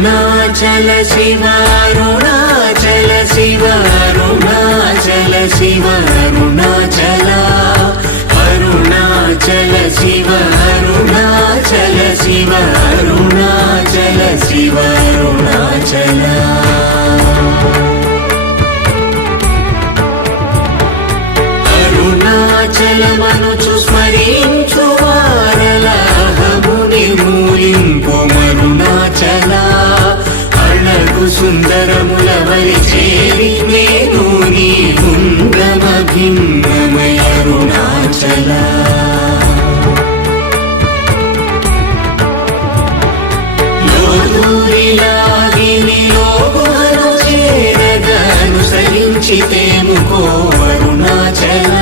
అరుణాచల శివ అరుణాచల శివ అరుణాచల శివ అరుణాచల అరుణాచల శివ అరుణాచల శివ అరుణాచల శివ అరుణాచల అరుణాచలమనుచు స్మరించు వారలహముని మూలింపు మరుణాచల అళగు సుందరముల వలి చేరి నేను నీ గుండమ భిన్నమయ అరుణాచల లోదూరిలాగిని లోగుహను చేరగ అనుసరించితేముకో అరుణాచల